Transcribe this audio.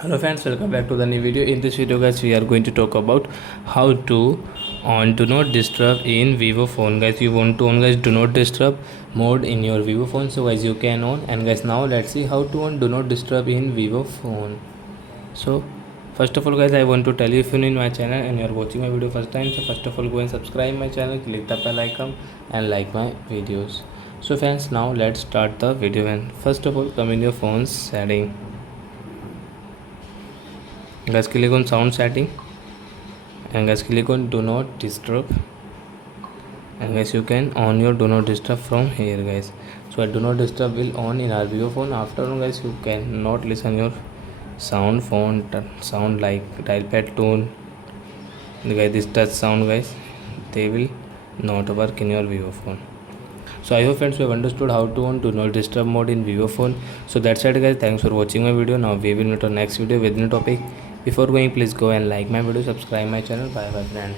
Hello friends, welcome back to the new video. In this video guys, we are going to talk about how to on do not disturb in Vivo phone. Guys, you want to on guys do not disturb mode in your Vivo phone, so guys you can on. And guys, now let's see how to on do not disturb in Vivo phone. So first of all guys, I want to tell you, if you're new in my channel and you're watching my video first time, so first of all go and subscribe my channel, click the bell icon and like my videos. So friends, now let's start the video. And first of all, come in your phone's setting. Guys, click on sound setting and guys click on do not disturb, and guys you can on your do not disturb from here guys. So do not disturb will on in our Vivo phone. After on guys, you cannot listen your sound font sound like dial pad tone guys, this touch sound guys, they will not work in your Vivo phone. So I hope friends you have understood how to on do not disturb mode in Vivo phone. So that's it guys, thanks for watching my video. Now we will meet on next video with new topic. Before going, please go and like my video, subscribe my channel. Bye bye friends.